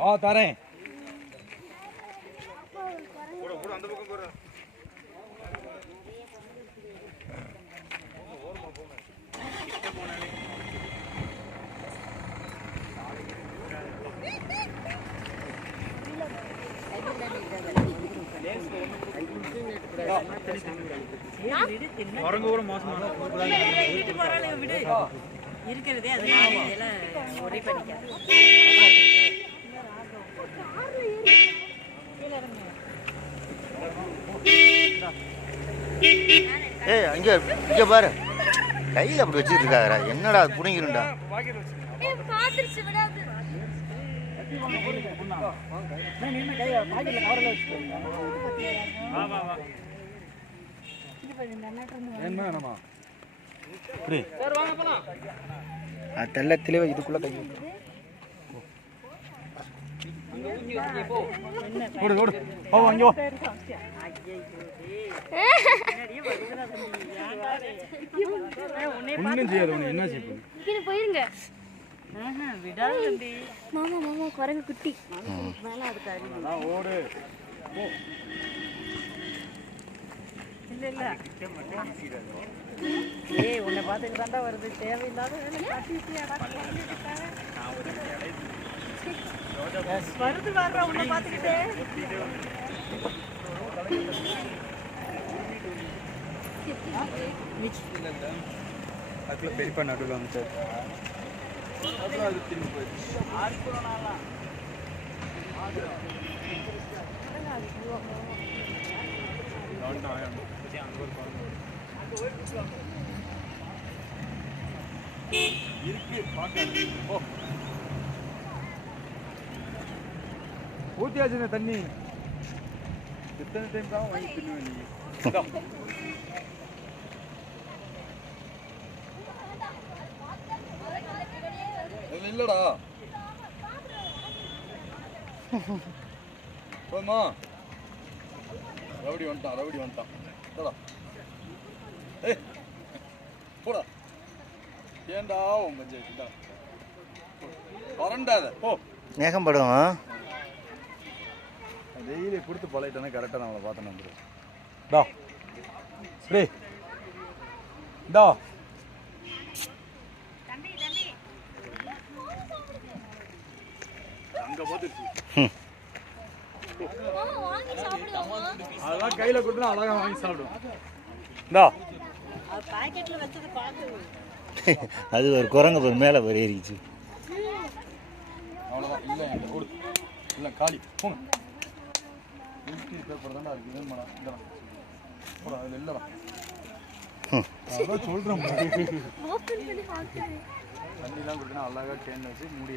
ஆ தரேன். குரங்கு கூட மோசமான வீட்டு போறாளுங்க விடு. இருக்கிறதே அதனால இதெல்லாம் ஒரே பண்ணிக்காது ஏய் அங்கே இங்கே பாரு. கையில் அப்படி வச்சுட்டு இருக்காங்கடா என்னடா அது புடிங்கிருண்டா தெல்ல தெளிவா இதுக்குள்ள கை ஓடு ஓடு. ஓ அங்கே ஒண்ணும் செய்யாது என்ன செய்ய போகுது? கீழே போயிருங்க மாமா மாமா குரங்கு குட்டி. மேல அதுக்கு அறிவு அதான் ஓடு இல்ல இல்ல. ஏய் உன்னை பார்த்துட்டு தாண்டா வருது. தேவையில்லாத வருது வர்ற உன்னை பார்த்துக்கிட்டே அதுக்குள்ள பெரியப்பா நடுவில் வந்துட்டார் அப்புறம் அது திரும்பி போயிடுச்சு வேண்டாம், வேண்டாம். அங்க ஒரு குரங்கு. இருக்கு பார்க்காது ஓ ஊத்தியாச்சு இந்த தண்ணி எத்தனை டைம் தான் வாங்கி தின்னுவேன் நீ இல்லடா. போமா ரவுடி வந்துட்டான் ரவுடி வந்துட்டான். போடா. ஏய் போடா. ஏண்டா உன் பஞ்சாயத்து பரண்டாத போ. மேகம் படம். டெய்லி கொடுத்து பழகிட்டேன்னா கரெக்டாக நான் அவளை பார்த்தேன் வந்துடும் டா டே டா அங்க போட்டுருச்சு மாமா வாங்கி சாப்பிடுவோமா அதெல்லாம் கையில் கொடுத்தா அழகா வாங்கி சாப்பிடும். அது ஒரு குரங்கு பேர் மேலே பேர் ஏறிச்சு அவ்வளோதான் இல்லை என்கிட்ட கொடு. இல்லை காலி. போங்க. பேப்பர் தான்டா இருக்கு. வேணுமாடா இந்தடா போடா அதில் இல்லைடா அதான் சொல்கிறேன் தண்ணிலாம் கொடுத்தனா அழகாக கேன் வச்சு மூடி